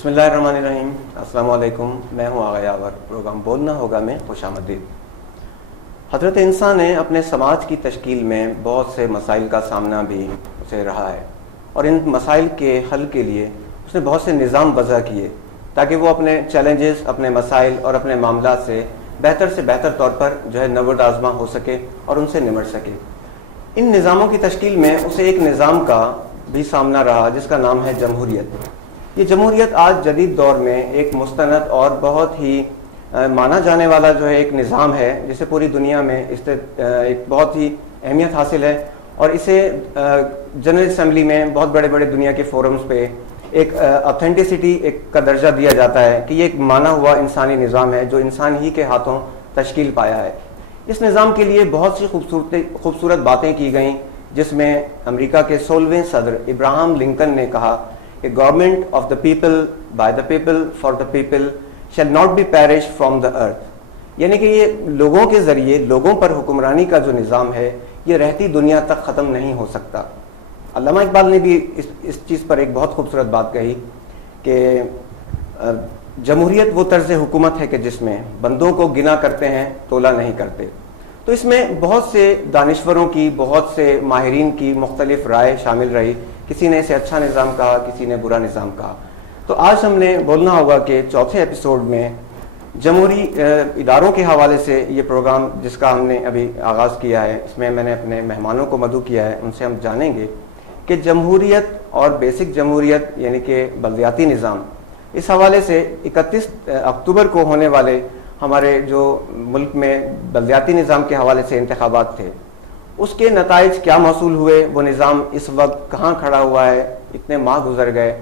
बिस्मिल्लाहिर्रहमानिर्रहीम। अस्सलाम वालेकुम। मैं हूँ आगा यावर। प्रोग्राम बोलना होगा में खुशामदीद। हज़रत इंसान ने अपने समाज की तश्कील में बहुत से मसाइल का सामना भी उसे रहा है और इन मसाइल के हल के लिए उसने बहुत से निज़ाम वज़ा किए ताकि वो अपने चैलेंजेस, अपने मसाइल और अपने मामला से बेहतर तौर पर जो है नवद आज़मा हो सके और उनसे निमट सके। इन निज़ामों की तश्कील में उसे एक निज़ाम का भी सामना रहा जिसका नाम है जमहूरियत। ये जमहूरियत आज जदीद दौर में एक मुस्तनद और बहुत ही माना जाने वाला जो है एक निज़ाम है जिसे पूरी दुनिया में एक बहुत ही अहमियत हासिल है और इसे जनरल असम्बली में बहुत बड़े बड़े दुनिया के फोरम्स पे एक ऑथेंटिसिटी का दर्जा दिया जाता है कि ये एक माना हुआ इंसानी निज़ाम है जो इंसान ही के हाथों तश्कील पाया है। इस निज़ाम के लिए बहुत सी खूबसूरत बातें की गईं जिसमें अमेरिका के 16वें सदर इब्राहम लिंकन ने कहा कि government of the people by the people for the people shall not be parish from the earth. यानी कि ये लोगों के ज़रिए लोगों पर हुक्मरानी का जो निज़ाम है ये रहती दुनिया तक ख़त्म नहीं हो सकता। अल्लामा इकबाल ने भी इस चीज़ पर एक बहुत खूबसूरत बात कही कि जमहूरियत वो तर्ज़ हुकूमत है कि जिसमें बंदों को गिना करते हैं तोला नहीं करते। तो इसमें बहुत से दानिश्वरों की, बहुत से माहिरीन की मुख्तलिफ राय शामिल रही। किसी ने इसे अच्छा निज़ाम कहा, किसी ने बुरा निज़ाम कहा। तो आज हमने बोलना होगा कि चौथे एपिसोड में जमहूरी इदारों के हवाले से ये प्रोग्राम जिसका हमने अभी आगाज़ किया है, इसमें मैंने अपने मेहमानों को मदऊ किया है। उनसे हम जानेंगे कि जमहूरियत और बेसिक जमहूरियत यानी कि बल्दियाती निज़ाम, इस हवाले से 31 अक्टूबर को होने वाले हमारे जो मुल्क में बल्दियाती निज़ाम के हवाले से इंतखाबात थे उसके नताइज क्या मौसूल हुए, वो निज़ाम इस वक्त कहाँ खड़ा हुआ है, इतने माह गुजर गए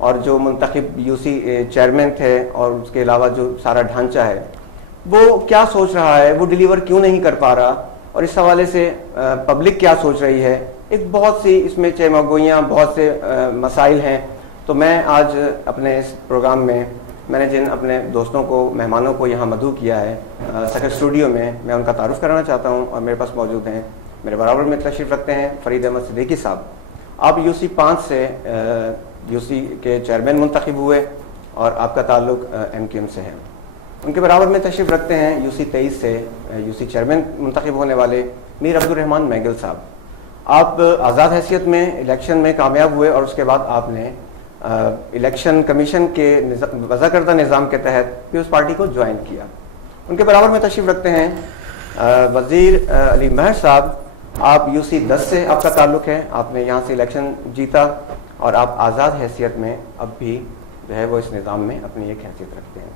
और जो मुंतखब यूसी चेयरमैन थे और उसके अलावा जो सारा ढांचा है वो क्या सोच रहा है, वो डिलीवर क्यों नहीं कर पा रहा और इस हवाले से पब्लिक क्या सोच रही है। एक बहुत सी इसमें चेमगोइयाँ, बहुत से मसाइल हैं। तो मैं आज अपने इस प्रोग्राम में मैंने जिन अपने दोस्तों को, मेहमानों को यहाँ मदऊ किया है सेकंड स्टूडियो में, मैं उनका तारुफ कराना चाहता हूँ और मेरे पास मौजूद हैं, मेरे बराबर में तशरीफ़ रखते हैं फरीद अहमद सिद्दीकी साहब। आप यूसी 5 से यूसी के चेयरमैन मुंतखब हुए और आपका ताल्लुक MQM से है। उनके बराबर में तशरीफ़ रखते हैं यूसी 23 से यूसी चेयरमैन मुंतखब होने वाले मीर अब्दुर्रहमान मैगल साहब। आप आज़ाद हैसियत में इलेक्शन में कामयाब हुए और उसके बाद आपने इलेक्शन कमीशन के वज़ा करदा निज़ाम के तहत पीपल्स पार्टी को ज्वाइन किया। उनके बराबर में तशरीफ़ रखते हैं वज़ीर अली महर साहब। आप यूसी 10 से आपका ताल्लुक़ है, आपने यहाँ से इलेक्शन जीता और आप आज़ाद हैसियत में अब भी जो है वो इस निज़ाम में अपनी एक हैसियत रखते हैं।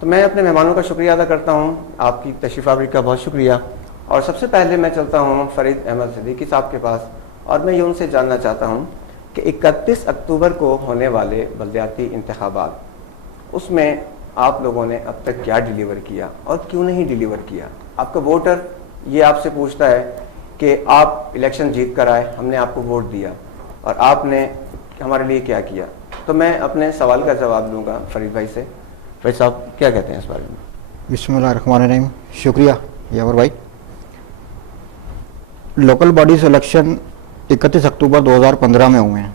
तो मैं अपने मेहमानों का शुक्रिया अदा करता हूँ, आपकी तशरीफ़ आवरी का बहुत शुक्रिया। और सबसे पहले मैं चलता हूँ फरीद अहमद सिद्दीकी साहब के पास और मैं ये उनसे जानना चाहता हूँ कि 31 अक्टूबर को होने वाले बल्दियाती इंतखाबात, उसमें आप लोगों ने अब तक क्या डिलीवर किया और क्यों नहीं डिलीवर किया। आपका वोटर ये आपसे पूछता है कि आप इलेक्शन जीत कर आए, हमने आपको वोट दिया और आपने हमारे लिए क्या किया। तो मैं अपने सवाल का जवाब दूंगा फरीद भाई से। भाई साहब क्या कहते हैं इस बारे में? बिस्मिल्लाहिर्रहमानिर्रहीम। शुक्रिया यावर भाई। लोकल बॉडीज इलेक्शन 31 अक्टूबर 2015 में हुए हैं।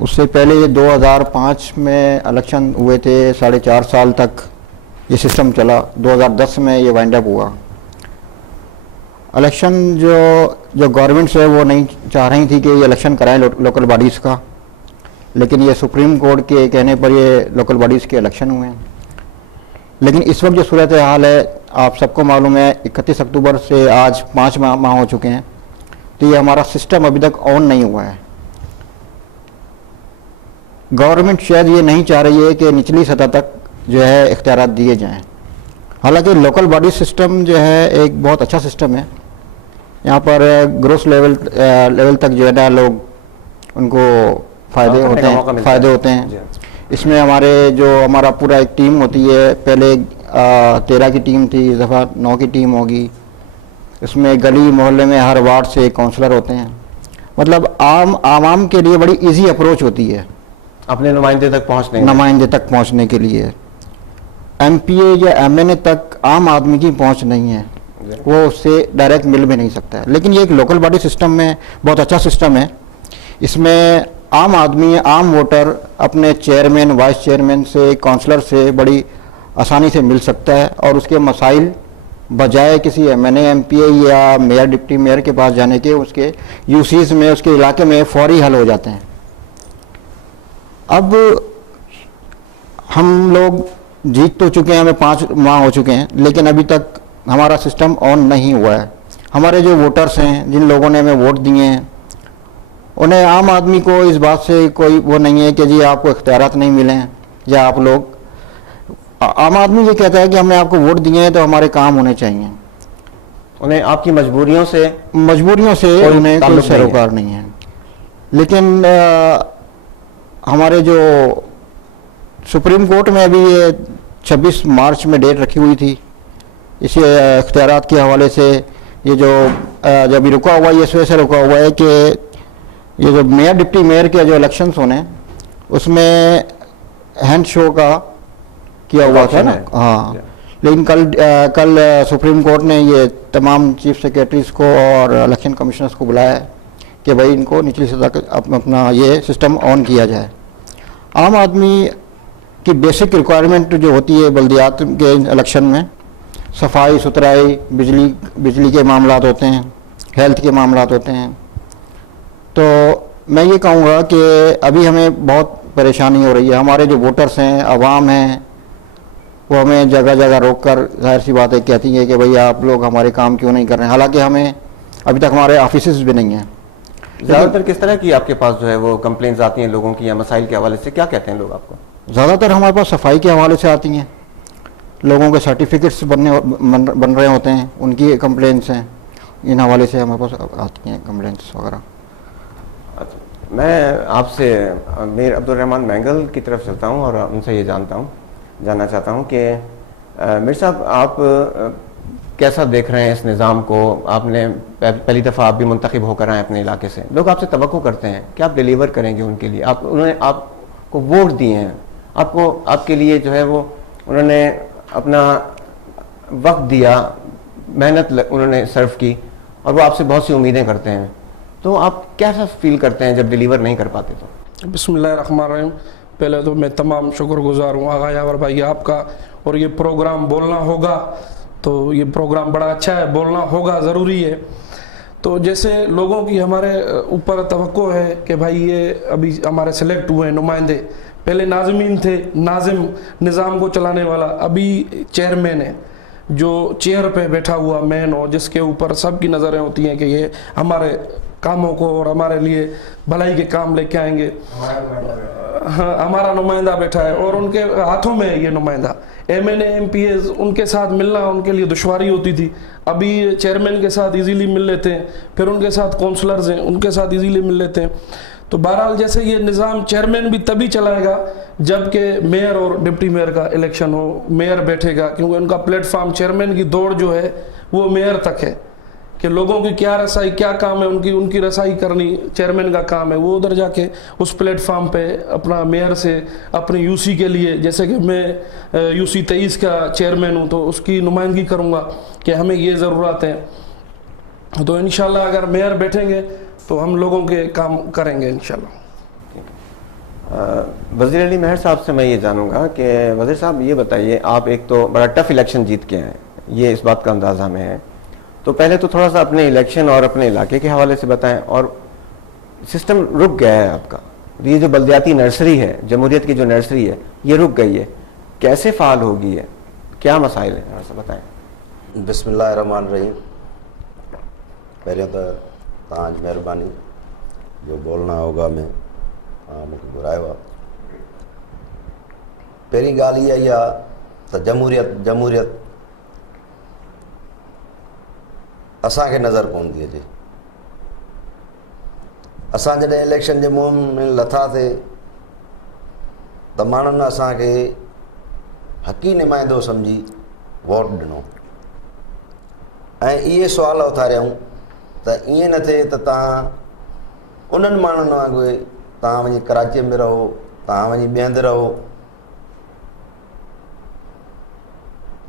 उससे पहले ये 2005 में इलेक्शन हुए थे, 4.5 साल तक ये सिस्टम चला। 2010 में ये वाइंड अप हुआ। इलेक्शन जो गवर्नमेंट्स है वो नहीं चाह रही थी कि ये इलेक्शन कराएं लोकल बॉडीज़ का, लेकिन ये सुप्रीम कोर्ट के कहने पर ये लोकल बॉडीज़ के इलेक्शन हुए हैं। लेकिन इस वक्त जो सूरत हाल है आप सबको मालूम है, 31 अक्टूबर से आज 5 माह हो चुके हैं, तो ये हमारा सिस्टम अभी तक ऑन नहीं हुआ है। गवर्नमेंट शायद ये नहीं चाह रही है कि निचली सतह तक जो है इख्तियारात दिए जाएं। हालांकि लोकल बॉडी सिस्टम जो है एक बहुत अच्छा सिस्टम है। यहाँ पर ग्रोस लेवल तक जो है ना लोग उनको फ़ायदे होते हैं। इसमें हमारा पूरा एक टीम होती है। पहले 13 की टीम थी, इस दफ़ा 9 की टीम होगी। इसमें गली मोहल्ले में हर वार्ड से एक काउंसलर होते हैं। मतलब आवाम के लिए बड़ी इजी अप्रोच होती है अपने नुमाइंदे तक पहुँचने के लिए। MPA या MNA तक आम आदमी की पहुँच नहीं है, वो उससे डायरेक्ट मिल भी नहीं सकता है। लेकिन ये एक लोकल बॉडी सिस्टम में बहुत अच्छा सिस्टम है। इसमें आम आदमी, आम वोटर अपने चेयरमैन, वाइस चेयरमैन से, काउंसलर से बड़ी आसानी से मिल सकता है और उसके मसाइल बजाय किसी एमएनए, एमपीए या मेयर, डिप्टी मेयर के पास जाने के उसके यूसीज में, उसके इलाके में फौरी हल हो जाते हैं। अब हम लोग जीत तो चुके हैं, हमें 5 माह हो चुके हैं, लेकिन अभी तक हमारा सिस्टम ऑन नहीं हुआ है। हमारे जो वोटर्स हैं, जिन लोगों ने हमें वोट दिए हैं, उन्हें, आम आदमी को इस बात से कोई वो नहीं है कि जी आपको इख्तियारात नहीं मिले हैं या आप लोग, आम आदमी ये कहता है कि हमने आपको वोट दिए हैं तो हमारे काम होने चाहिए। उन्हें आपकी मजबूरियों से उन्हें कोई सरोकार नहीं है। लेकिन हमारे जो सुप्रीम कोर्ट में अभी ये 26 मार्च में डेट रखी हुई थी, इसी इख्तियारात के हवाले से ये जो जब रुका हुआ है, ये इस वजह से रुका हुआ है कि ये जो मेयर, डिप्टी मेयर के जो इलेक्शंस होने, उसमें हैंड शो का किया हुआ था ना। हाँ, लेकिन कल सुप्रीम कोर्ट ने ये तमाम चीफ सेक्रेटरीज को और इलेक्शन कमिश्नर्स को बुलाया है कि भाई इनको निचली सतह का अपना ये सिस्टम ऑन किया जाए। आम आदमी की बेसिक रिक्वायरमेंट जो होती है बल्दियात के इलेक्शन में, सफाई सुथराई, बिजली के मामलात होते हैं, हेल्थ के मामलात होते हैं, तो मैं ये कहूँगा कि अभी हमें बहुत परेशानी हो रही है। हमारे जो वोटर्स हैं, आवाम हैं, वो हमें जगह जगह रोक कर जाहिर सी बात है कहती है कि भाई आप लोग हमारे काम क्यों नहीं कर रहे हैं, हालांकि हमें अभी तक हमारे ऑफिसेज भी नहीं हैं। ज़्यादातर किस तरह की आपके पास जो है वो कंप्लेंट्स आती हैं लोगों की या मसाइल के हवाले से, क्या कहते हैं लोग आपको? ज़्यादातर हमारे पास सफाई के हवाले से आती हैं, लोगों के सर्टिफिकेट्स बन रहे होते हैं, उनकी कंप्लेंट्स हैं, इन हवाले से हमारे पास आती हैं कंप्लेंट्स वगैरह। अच्छा, मैं आपसे मीर अब्दुल रहमान मैंगल की तरफ चलता हूँ और उनसे ये जानना चाहता हूँ कि मीर साहब, आप कैसा देख रहे हैं इस निज़ाम को? आपने पहली दफ़ा आप भी मुंतखब होकर आए अपने इलाके से, लोग आपसे तवक्को करते हैं कि आप डिलीवर करेंगे उनके लिए। उन्होंने आपको वोट दिए हैं, आपके लिए जो है वो उन्होंने अपना वक्त दिया, मेहनत उन्होंने सर्व की और वो आपसे बहुत सी उम्मीदें करते हैं, तो आप कैसा फील करते हैं जब डिलीवर नहीं कर पाते? तो बिस्मिल्लाहिर्रहमानिर्रहीम, पहले तो मैं तमाम शुक्रगुजार हूँ आगा यावर भाई आपका, और ये प्रोग्राम बोलना होगा तो ये प्रोग्राम बड़ा अच्छा है, बोलना होगा, ज़रूरी है। तो जैसे लोगों की हमारे ऊपर तवक्को है कि भाई ये अभी हमारे सेलेक्ट हुए नुमाइंदे, पहले नाज़मीन थे, नाज़िम निज़ाम को चलाने वाला, अभी चेयरमैन है जो चेयर पे बैठा हुआ मैन हो, जिसके ऊपर सबकी नज़रें होती हैं कि ये हमारे कामों को और हमारे लिए भलाई के काम लेके आएंगे। हाँ, हमारा नुमाइंदा बैठा है और उनके हाथों में है ये नुमाइंदा। एमएनए, एमपीएस उनके साथ मिलना उनके लिए दुश्वारी होती थी, अभी चेयरमैन के साथ इजीली मिल लेते हैं, फिर उनके साथ काउंसलर्स हैं उनके साथ इजीली मिल लेते हैं। तो बहरहाल जैसे ये निज़ाम चेयरमैन भी तभी चलाएगा जबकि मेयर और डिप्टी मेयर का इलेक्शन हो, मेयर बैठेगा, क्योंकि उनका प्लेटफॉर्म, चेयरमैन की दौड़ जो है वो मेयर तक है कि लोगों की क्या रसाई, क्या काम है, उनकी रसाई करनी चेयरमैन का काम है। वो उधर जाके उस प्लेटफॉर्म पे अपना मेयर से अपने यूसी के लिए, जैसे कि मैं यूसी 23 का चेयरमैन हूँ तो उसकी नुमाइंदगी करूँगा कि हमें ये ज़रूरत है, तो इंशाल्लाह अगर मेयर बैठेंगे तो हम लोगों के काम करेंगे इंशाल्लाह। वज़ीर अली मेहर साहब से मैं ये जानूँगा कि वज़ीर साहब ये बताइए, आप एक तो बड़ा टफ इलेक्शन जीत के हैं, ये इस बात का अंदाज़ा में है, तो पहले तो थोड़ा सा अपने इलेक्शन और अपने इलाके के हवाले से बताएं। और सिस्टम रुक गया है आपका, ये जो बल्दियाती नर्सरी है, जमहूरियत की जो नर्सरी है, ये रुक गई है, कैसे फ़ाल होगी है, क्या मसाइल हैं, थोड़ा सा बताएं। बिस्मिल्लाहिर्रहमानिर्रहीम, पहले तो तव्हांजी महिरबानी, जो बोलना होगा मैं मूंखे घुरायो आहे। पहिरीं ॻाल्हि इहा ई आहे त जमहूरियत असांखे नज़र कोन थी अचे। असां जॾहिं इलेक्शन जे मुहिम में लथासीं त माण्हुनि असांखे हक़ी नुमाइंदो सम्झी वोट ॾिनो ऐं इहे सुवाल उथारियऊं त ईअं न थिए त तव्हां उन्हनि माण्हुनि वांगुरु तव्हां वञी कराची में रहो, तव्हां वञी ॿिए हंधि रहो।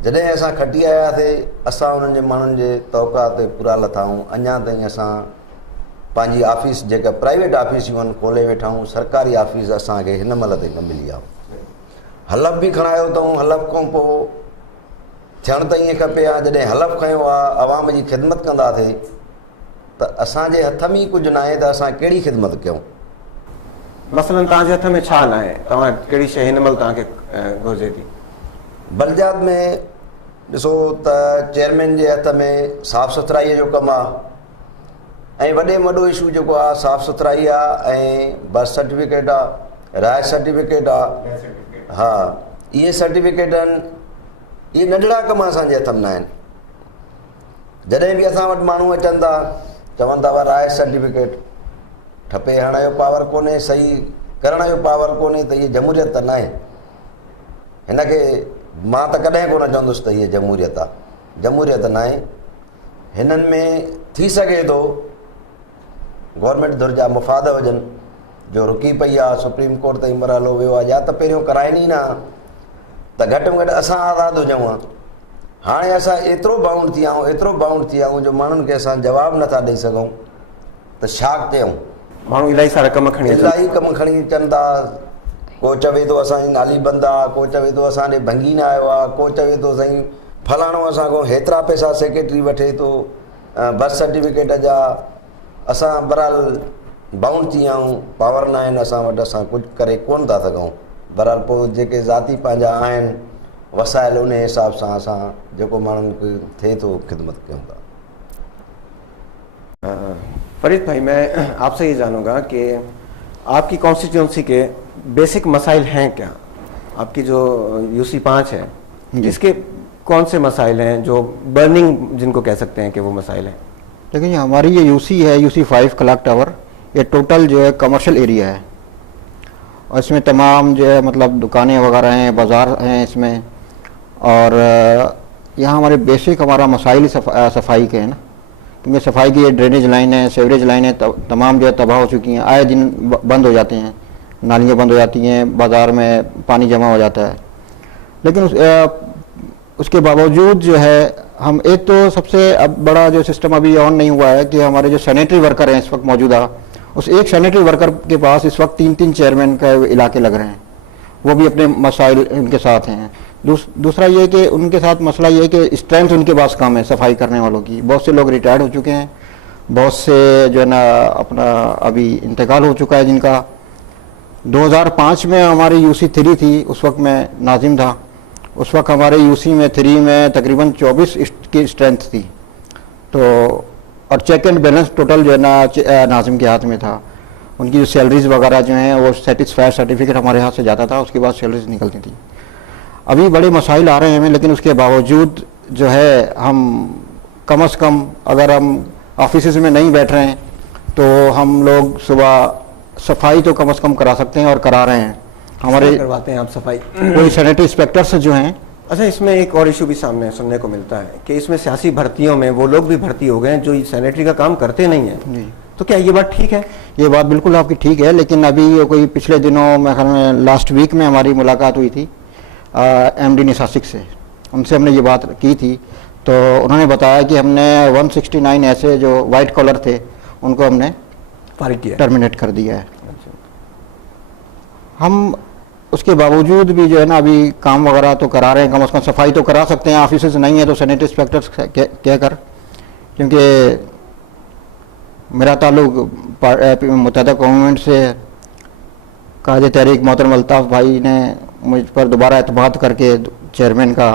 जॾहिं असां खटी आयासीं, असां उन्हनि जे माण्हुनि जे तौक़ा ते पूरा लथाऊं, अञा ताईं असां पंहिंजी ऑफिस जेका प्राइवेट ऑफिसूं आहिनि खोले वेठा आहियूं, सरकारी ऑफिस असांखे हिन महिल ताईं न मिली आहे। हलफ़ बि खणायो अथऊं, हलफ़ खां पोइ थियणु त ईअं खपे आहे जॾहिं हलफ़ खयो आहे आवाम जी ख़िदमत कंदासीं त असांजे हथ में ई कुझु न आहे त असां कहिड़ी ख़िदमत कयूं। मसलन तव्हांजे हथ में छा न आहे, तव्हां कहिड़ी शइ हिन महिल तव्हांखे घुरिजे थी? बलदियात में ॾिसो त चेयरमैन जे हथ में साफ़ सुथराईअ जो कमु आहे ऐं वॾे में वॾो इशू जेको आहे साफ़ सुथराई आहे ऐं बर्थ सर्टिफिकेट आहे, राइट सर्टिफिकेट आहे। हा, इहे सर्टिफिकेट आहिनि, इहे नंढड़ा कम असांजे हथ में न आहिनि। जॾहिं बि असां वटि माण्हू अचनि था चवनि था राइट सर्टिफिकेट ठपे हणण जो पावर कोन्हे, सही करण जो पावर कोन्हे, त इहे जमहूरियत त न आहे। हिनखे मां त कॾहिं कोन चवंदुसि त इहे जमहूरियत आहे, जमहूरियत न आहे। हिननि में थी सघे थो गवर्नमेंट धुर जा मुफ़ाद हुजनि जो रुकी पई आहे, सुप्रीम कोर्ट ताईं मरहलो वियो आहे, या त पहिरियों कराइनि ई न त घटि में घटि असां आज़ादु हुजऊं हा। हाणे असां एतिरो बाउंड थी विया आहियूं, एतिरो बाउंड थी विया आहियूं जो माण्हुनि खे असां जवाबु नथा ॾेई सघूं त छा कयूं। माण्हू इलाही सारा कम खणी अचनि, इलाही कम खणी अचनि था। को चवे थो असांजी नाली बंदि आहे, को चवे थो असांजे भंगी न आयो आहे, को चवे थो साईं फलाणो असांखां हेतिरा पैसा सेक्रेटरी वठे थो बर्थ सर्टिफिकेट जा। असां बहरहाल बाउंड थी विया आहियूं, पावर न आहिनि असां वटि, असां कुझु करे कोन था सघूं। बहरहाल पोइ जेके ज़ाती पंहिंजा आहिनि वसाइल, उन हिसाब सां असां जेको माण्हुनि खे थिए थो ख़िदमत कयूं था। फरीद भाई, मैं आपसे ये जानूंगा कि आपकी कॉन्स्टिट्यूंसी के बेसिक मसाइल हैं क्या? आपकी जो यूसी 5 है, इसके कौन से मसाइल हैं जो बर्निंग जिनको कह सकते हैं कि वो मसाइल हैं? देखिए, हमारी ये यूसी है, यूसी 5 क्लॉक टावर, ये टोटल जो है कमर्शियल एरिया है और इसमें तमाम जो है मतलब दुकानें वगैरह हैं, बाज़ार हैं इसमें। और यहाँ हमारे बेसिक हमारा मसाइल सफाई के हैं ना, क्योंकि सफाई की ड्रेनेज लाइन है, सीवरेज लाइन है, तमाम जो है तबाह हो चुकी हैं, आए दिन बंद हो जाते हैं, नालियाँ बंद हो जाती हैं, बाज़ार में पानी जमा हो जाता है। लेकिन उसके बावजूद जो है हम एक तो सबसे अब बड़ा जो सिस्टम अभी ऑन नहीं हुआ है कि हमारे जो सैनिटरी वर्कर हैं इस वक्त मौजूदा, उस एक सैनिटरी वर्कर के पास इस वक्त 3-3 चेयरमैन का इलाके लग रहे हैं, वो भी अपने मसाइल उनके साथ हैं। दूसरा ये कि उनके साथ मसला ये है कि स्ट्रेंथ उनके पास कम है सफाई करने वालों की। बहुत से लोग रिटायर्ड हो चुके हैं, बहुत से जो है ना अपना अभी इंतकाल हो चुका है जिनका। 2005 में हमारी यूसी 3 थी, उस वक्त मैं नाजिम था। उस वक्त हमारे यूसी में 3 में तकरीबन 24 की स्ट्रेंथ थी। तो और चेक एंड बैलेंस टोटल जो है ना नाजिम के हाथ में था। उनकी जो सैलरीज वगैरह जो हैं वो सेटिस्फाइड सर्टिफिकेट हमारे हाथ से जाता था, उसके बाद सैलरीज निकलती थी। अभी बड़े मसाइल आ रहे हैं हमें, लेकिन उसके बावजूद जो है हम कम से कम अगर हम ऑफिस में नहीं बैठ रहे हैं तो हम लोग सुबह सफाई तो कम से कम करा सकते हैं और करा रहे हैं। हमारे करवाते हैं आप सफाई? कोई सैनिटरी इंस्पेक्टर्स जो हैं। अच्छा, इसमें एक और इशू भी सामने सुनने को मिलता है कि इसमें सियासी भर्तियों में वो लोग भी भर्ती हो गए हैं जो सैनिटरी का काम करते नहीं हैं। तो क्या ये बात ठीक है? ये बात बिल्कुल आपकी ठीक है, लेकिन अभी कोई पिछले दिनों में लास्ट वीक में हमारी मुलाकात हुई थी MD निसासिक से, उनसे हमने ये बात की थी। तो उन्होंने बताया कि हमने 169 ऐसे जो वाइट कॉलर थे उनको हमने फारिग किया, टर्मिनेट कर दिया है। हम उसके बावजूद भी जो है ना अभी काम वगैरह तो करा रहे हैं, कम से कम सफाई तो करा सकते हैं। ऑफिस नहीं है तो सैनिटरी इंस्पेक्टर्स कहकर, क्योंकि मेरा ताल्लुक मुत्तहिदा कौम से कायदे तहरीक मोहतरम अल्ताफ़ भाई ने मुझ पर दोबारा एतमाद करके चेयरमैन का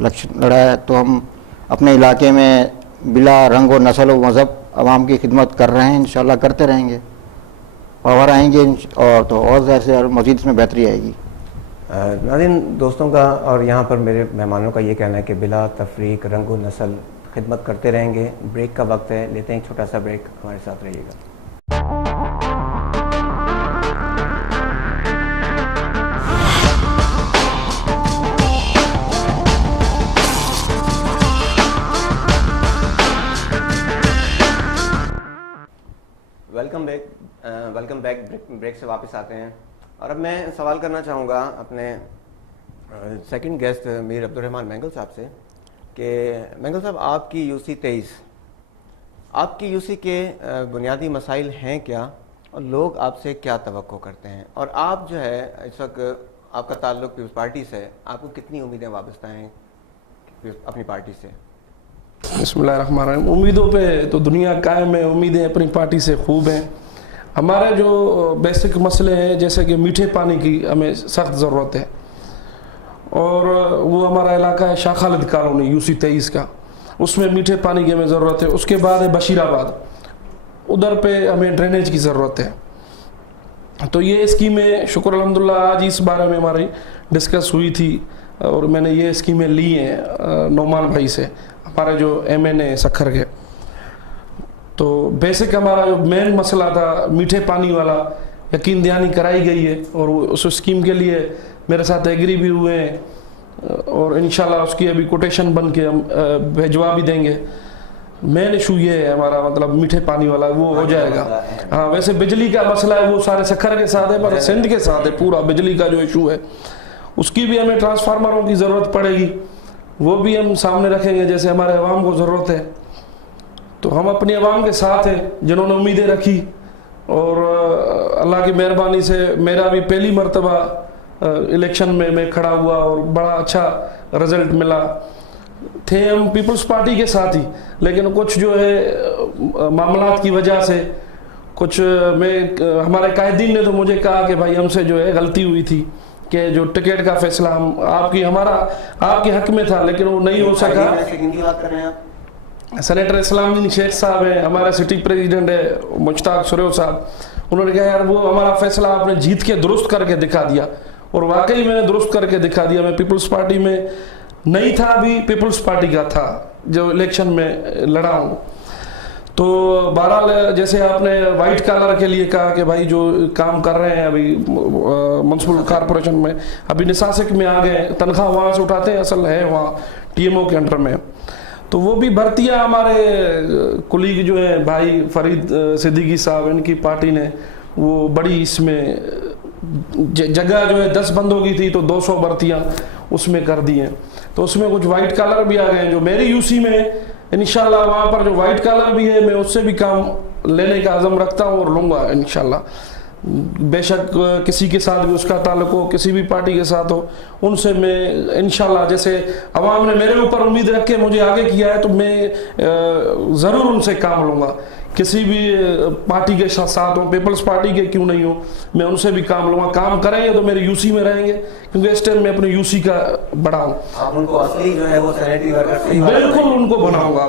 इलेक्शन लड़ा है। तो हम अपने इलाके में बिला रंग और नस्ल व मज़हब आवाम की खिदमत कर रहे हैं, इंशाल्लाह करते रहेंगे। पावर आएंगे और तो और ज़्यादा से और मज़ीद इसमें बेहतरी आएगी। नाज़रीन, दोस्तों का और यहाँ पर मेरे मेहमानों का ये कहना है कि बिला तफरीक रंग व नस्ल खिदमत करते रहेंगे। ब्रेक का वक्त है, लेते हैं एक छोटा सा ब्रेक, हमारे साथ रहिएगा। Welcome back. ब्रेक से वापस आते हैं और अब मैं सवाल करना चाहूँगा अपने second guest Mir Abdurrahman mangle साहब से कि मैंगल साहब, आपकी यूसी 23 आपकी यूसी के बुनियादी मसाइल हैं क्या और लोग आपसे क्या तवक्को करते हैं, और आप जो है इस वक्त आपका ताल्लुक पीपल्स पार्टी से, आपको कितनी उम्मीदें वाबस्ता हैं अपनी पार्टी से? बिस्मिल्लाहिर्रहमानिर्रहीम। उम्मीदों पे तो दुनिया कायम है, उम्मीदें अपनी पार्टी से खूब हैं। हमारे जो बेसिक मसले हैं जैसे कि मीठे पानी की हमें सख्त ज़रूरत है, और वो हमारा इलाका है शाह खालिद कॉलोनी यूसी 23 का, उसमें मीठे पानी की हमें ज़रूरत है। उसके बाद है बशीराबाद, उधर पे हमें ड्रेनेज की ज़रूरत है। तो ये स्कीमें शुक्र अल्हम्दुलिल्लाह आज इस बारे में हमारी डिस्कस हुई थी और मैंने ये स्कीमें ली हैं नौमान भाई से, हमारे जो MNA सखर के। तो बेसिक हमारा जो मेन मसला था मीठे पानी वाला, यकीन दहानी कराई गई है और उस स्कीम के लिए मेरे साथ एग्री भी हुए हैं और इंशाल्लाह उसकी अभी कोटेशन बन के हम भिजवा भी देंगे। मेन इशू ये है हमारा, मतलब मीठे पानी वाला वो हो जाएगा। हाँ, वैसे बिजली का मसला है वो सारे सखर के साथ है, पर सिंध के साथ है पूरा बिजली का जो इशू है, उसकी भी हमें ट्रांसफार्मरों की ज़रूरत पड़ेगी, वो भी हम सामने रखेंगे। जैसे हमारे अवाम को ज़रूरत है तो हम अपनी अवाम के साथ हैं जिन्होंने उम्मीदें रखी, और अल्लाह की मेहरबानी से मेरा भी पहली मरतबा इलेक्शन में मैं खड़ा हुआ और बड़ा अच्छा रिजल्ट मिला। थे हम पीपल्स पार्टी के साथ ही, लेकिन कुछ जो है मामलात की वजह से कुछ हमारे कायदीन ने तो मुझे कहा कि भाई हमसे जो है गलती हुई थी कि जो टिकट का फैसला हम आपके हक में था, लेकिन वो नहीं हो सका। सेनेटर इस्लामुद्दीन शेख साहब है, हमारे सिटी प्रेसिडेंट है मुश्ताक सुरेव साहब, उन्होंने कहा यार वो हमारा फैसला आपने जीत के दुरुस्त करके दिखा दिया, और वाकई मैंने दुरुस्त करके दिखा दिया। मैं पीपल्स पार्टी में नहीं था, अभी पीपल्स पार्टी का था जो इलेक्शन में लड़ा हूँ। तो बहरहाल जैसे आपने वाइट कॉलर के लिए कहा कि भाई जो काम कर रहे हैं अभी म्युनिसिपल कॉरपोरेशन में, अभी निसासिक में आ गए, तनख्वाह वहाँ से उठाते हैं, असल है वहाँ TMO के अंडर में। तो वो भी भर्तियाँ हमारे कुलीग जो है भाई फरीद सिद्दीकी साहब, इनकी पार्टी ने वो बड़ी इसमें जगह जो है 10 बंद हो गई थी तो 200 भर्तियाँ उसमें कर दी हैं। तो उसमें कुछ वाइट कॉलर भी आ गए हैं जो मेरी यूसी में इंशाल्लाह, वहाँ पर जो वाइट कॉलर भी है मैं उससे भी काम लेने का अज़म रखता हूँ और लूँगा इंशाल्लाह। बेशक किसी के साथ भी उसका ताल्लुक हो, किसी भी पार्टी के साथ हो, उनसे मैं इंशाल्लाह, जैसे अवाम ने मेरे ऊपर उम्मीद रख के मुझे आगे किया है तो मैं ज़रूर उनसे काम लूँगा। किसी भी पार्टी के साथ हो, पीपल्स पार्टी के क्यों नहीं हो, मैं उनसे भी काम लूँगा। काम करेंगे तो मेरे यूसी में रहेंगे, क्योंकि इस टाइम मैं अपने यूसी का बड़ा हूँ। आप उनको असली जो है वो सैनिटरी वर्कर बिल्कुल उनको बनाऊंगा,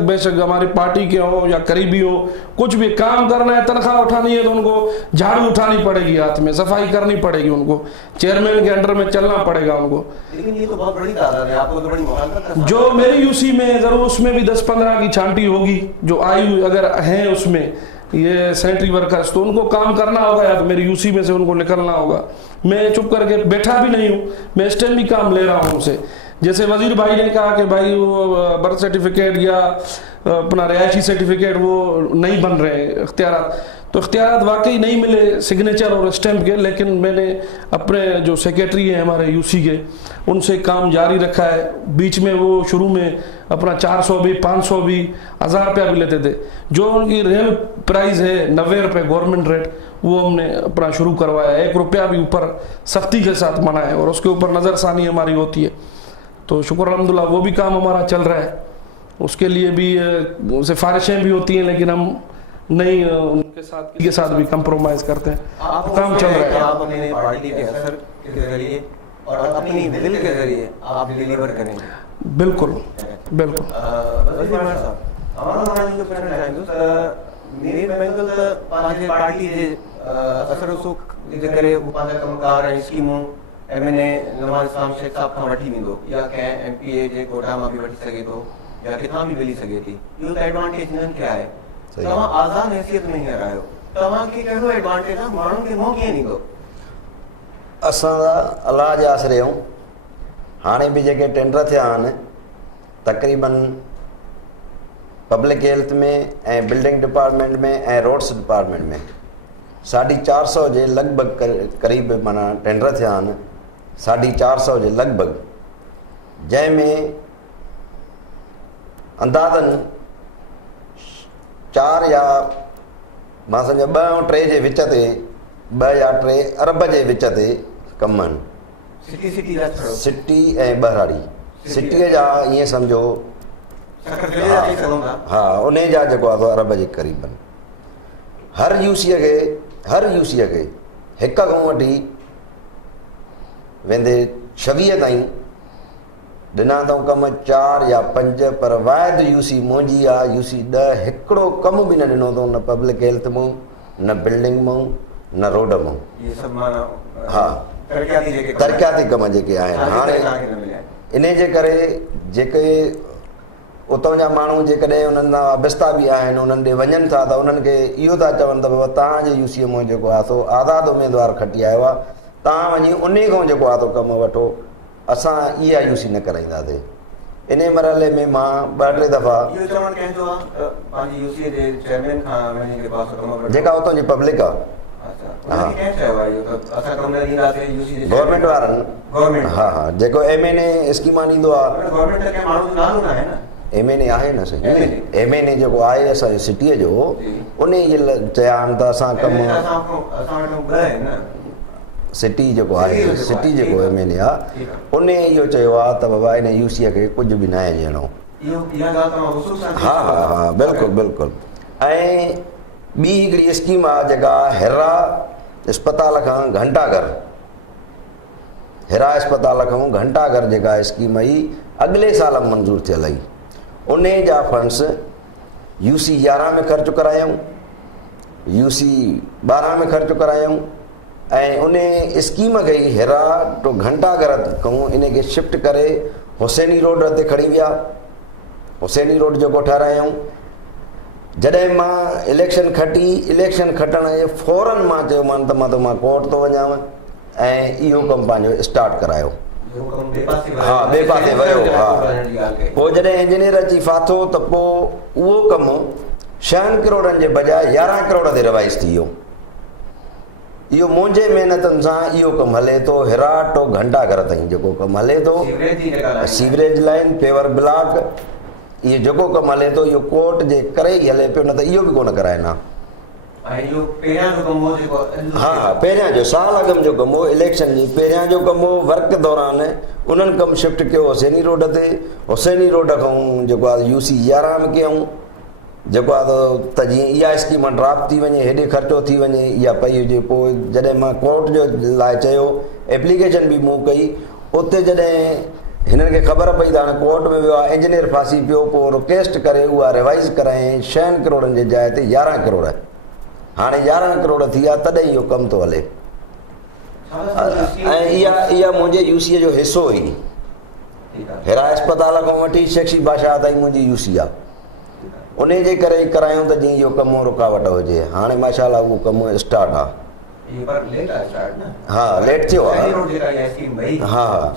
बेशक हमारी पार्टी के हो या करीबी हो, कुछ भी काम करना है, तनख्वाह उठानी है तो उनको झाड़ू उठानी पड़ेगी, हाथ में सफाई करनी पड़ेगी, उनको चेयरमैन के अंडर में चलना पड़ेगा उनको। लेकिन ये तो बहुत बड़ी तादाद है, आपको तो बड़ी मुखालफत जो मेरी यूसी में जरूर उसमें भी 10-15 की छांटी होगी जो आई अगर हैं उसमें ये सैनिटरी वर्कर्स, तो उनको काम करना होगा या तो मेरी यूसी में से उनको निकलना होगा। मैं चुप करके बैठा भी नहीं हूँ, मैं इस टाइम भी काम ले रहा हूँ उनसे। जैसे वजीर भाई ने कहा कि भाई वो बर्थ सर्टिफिकेट या अपना रिहायशी सर्टिफिकेट वो नहीं बन रहे इख्तियारात, तो इख्तियारात वाकई नहीं मिले सिग्नेचर और स्टैम्प के, लेकिन मैंने अपने जो सेक्रेटरी हैं हमारे यूसी के उनसे काम जारी रखा है। बीच में वो शुरू में अपना 400 भी 500 भी 1000 रुपया भी लेते थे, जो उनकी रियल प्राइस है 90 रुपये गवर्नमेंट रेट, वो हमने अपना शुरू करवाया। 1 रुपया भी ऊपर सख्ती के साथ मना है और उसके ऊपर नज़रसानी हमारी होती है। तो शुक्र अल्हम्दुलिल्लाह वो भी काम हमारा चल रहा है, उसके लिए भी सिफारिशें भी होती हैं, लेकिन हम नहीं उनके साथ भी कंप्रोमाइज करते हैं, काम चल रहा है। आप अपने पार्टी के असर के जरिए और अपनी दिल के जरिए आप डिलीवर करेंगे। बिल्कुल बिल्कुल। मेरे बेंगल पंहिंजे पार्टी जे असर रसूख जे करे पंहिंजा कमकार ऐं स्कीमूं MNA नवाज़ इस्लाम शेख साहब खां वठी वेंदो या कंहिं MPA जे कोटा मां बि वठी सघे थो या किथां बि मिली सघे थी। इहो त एडवांटेज हिननि खे आहे। तव्हां आज़ाद हैसियत में हींअर आहियो, तव्हांखे कहिड़ो एडवांटेज आहे, माण्हुनि खे मोह कीअं ॾींदो? असां अलाह जे आसरे आहियूं। हाणे बि जेके टेंडर थिया आहिनि तक़रीबन पब्लिक हेल्थ में ऐं बिल्डिंग डिपार्टमेंट में ऐं रोड्स डिपार्टमेंट में 450 जे लॻभॻि क़रीब माना टेंडर थिया आहिनि, 450 जे लॻभॻि, जंहिंमें अंदाज़न 4 या मां सम्झा 2 ऐं 3 जे विच ते 2 या 3 अरब जे विच ते कम आहिनि। सिटी ऐं ॿाहिराड़ी सिटीअ जा ईअं सम्झो हा उन जा जेको आहे अरब जे क़रीब आहिनि। हर यूसीअ खे हिक खां वठी वेंदे 26 ताईं ॾिना अथऊं कम 4 या 5, पर वाहिद यूसी मुंहिंजी आहे यूसी 10। हिकिड़ो कम बि न ॾिनो अथऊं, न पब्लिक हेल्थ मां, न बिल्डिंग मां, न रोड मां। हा तरक़ियाती कम जेके आहिनि। हाणे इन जे करे जेके उतां जा माण्हू जेकॾहिं उन्हनि जा वाबस्ता बि आहिनि, उन्हनि ॾे वञनि था त उन्हनि खे इहो था चवनि त बाबा तव्हांजे यूसीअ मां जेको आहे सो आज़ादु उमेदवार खटी आयो आहे, तव्हां वञी उन खां जेको आहे कम वठो, असां इहा यूसी न कराईंदासीं। इन मरहले में मां 2-3 दफ़ा जेका उतां जी पब्लिक आहे गवर्नमेंट वारनि हा हा जेको MNA स्कीमा ॾींदो आहे, MNA आहे न सही, MNA जेको आहे असांजे सिटीअ जो उन इहे चया आहिनि त असां कमु सिटी जेको आहे सिटी जेको MNA आहे उन इहो चयो आहे त बाबा इन यूसीअ खे कुझु बि न आहे ॾियणो। हा हा हा बिल्कुलु बिल्कुलु। ऐं ॿी हिकिड़ी स्कीम आहे जेका हिरा अस्पताल खां घंटाघर, हिरा अस्पताल खां घंटाघर जेका स्कीम आई अॻिले साल मंज़ूर थियल आई, उन जा फंड्स यूसी 11 में ख़र्चु करायूं, यूसी 12 में ख़र्चु करायूं ऐं उन स्कीम खे हिरा टू घंटाघर खां इन खे शिफ्ट करे हुसैनी रोड ते खणी विया, हुसैनी रोड जेको ठारायूं। जॾहिं मां इलेक्शन खटण जे फौरन मां चयोमांनि त मां कोर्ट थो वञां ऐं इहो कमु पंहिंजो स्टार्ट करायो। हा ॿिए पासे वियो। हा पोइ जॾहिं इंजीनियर अची फाथो त पोइ उहो कमु 6 करोड़नि जे बजाए 11 करोड़ ते रिवाइज़ थी वियो। इहो मुंहिंजे महिनतनि सां इहो कमु हले थो। हिरा टू घंटाघर ताईं जेको कमु हले थो, सीवरेज लाइन, पेवर ब्लॉक, इहो जेको कमु हले थो इहो कोर्ट जे करे ई हले पियो, न त इहो बि कोन कराइना। हा हा पहिरियां जो साल अॻु जो कमु हो, इलेक्शन जी पहिरियां जो कमु हो। वर्क दौरान उन्हनि कमु शिफ्ट कयो हुसैनी रोड ते, हुसैनी रोड खां जेको आहे यूसी 11 में कयूं, जेको आहे त जीअं इहा स्कीम ड्राफ्ट थी वञे, हेॾे ख़र्चो थी वञे, इहा पई हुजे। पोइ जॾहिं मां कोर्ट जो लाइ चयो, एप्लीकेशन बि मूं कई, उते जॾहिं हिननि खे ख़बर पई त हाणे कोर्ट में वियो आहे, इंजीनियर फासी पियो, पोइ रिक्वेस्ट करे उहा रिवाइज़ करायईं 6 करोड़नि जे जाइ ते 11 करोड़। हाणे 11 करोड़ थी विया, तॾहिं इहो कमु थो हले। ऐं इहा मुंहिंजे यूसीअ जो हिसो हुई। हिरा अस्पताल खां वठी शेखी बादशाह ताईं मुंहिंजी यूसी आहे। उन जे करे ई करायूं त जीअं इहो कमु रुकावट हुजे। हाणे माशाअल्लाह उहो कमु स्टार्ट आहे। हा लेट थियो आहे। हा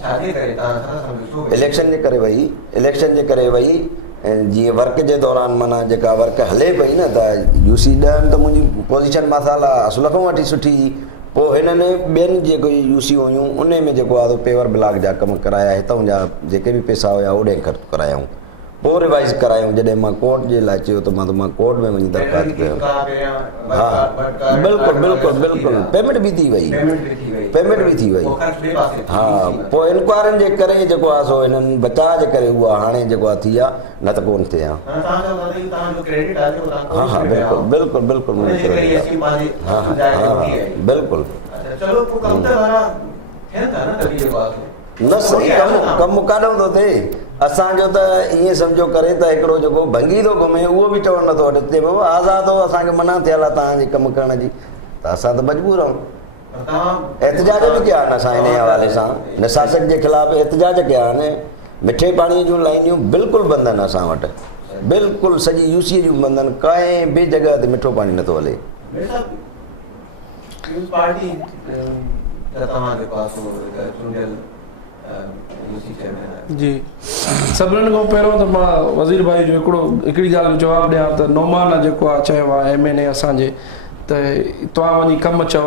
इलेक्शन जे करे वई ऐं जीअं वर्क जे दौरान माना जेका वर्क हले पई न त यूसी 10 त मुंहिंजी पोज़ीशन मसाला असुल खां वठी सुठी। पोइ हिननि ॿियनि जेके यूसी हुयूं उन में जेको आहे पेवर ब्लॉक जा कम कराया, हितां जा जेके बि पैसा हुया ओॾे ख़र्चु करायूं, पोइ रिवाइज़ करायूं। जॾहिं मां कोर्ट जे लाइ चयो त मां कोर्ट में वञी दरख़्वास्त कयो। हा बिल्कुलु बिल्कुलु बिल्कुलु पेमेंट बि थी वई। हा पोइ इंक्वायरियुनि जे करे जेको आहे सो हिननि बचाव जे करे उहा हाणे जेको आहे थी आहे, न त कोन थिए हा। हा हा बिल्कुलु बिल्कुलु बिल्कुलु हा हा बिल्कुलु न सही कमु काॾो थो थिए। असांजो त ईअं सम्झो करे त हिकिड़ो जेको भंगी थो घुमे उहो बि चवणु नथो अचे, चए बाबा आज़ादु हो, असांखे मना थियल आहे तव्हांजे कमु करण जी, त असां त मजबूर आहियूं। एहतजाज बि कया आहिनि असां इन हवाले सां, निशासक जे ख़िलाफ़ एहतजाज कया आहिनि। मिठे पाणीअ जूं लाइनियूं बिल्कुलु बंदि आहिनि असां वटि, बिल्कुलु सॼी यूसीअ जूं बंदि आहिनि। कंहिं बि जॻह ते मिठो पाणी नथो हले। जी सभिनीनि खां पहिरियों त मां वज़ीर भाई जो हिकिड़ी ॻाल्हि जो जवाबु ॾियां त नौमान जेको आहे चयो आहे MNA असांजे त तव्हां वञी कमु चओ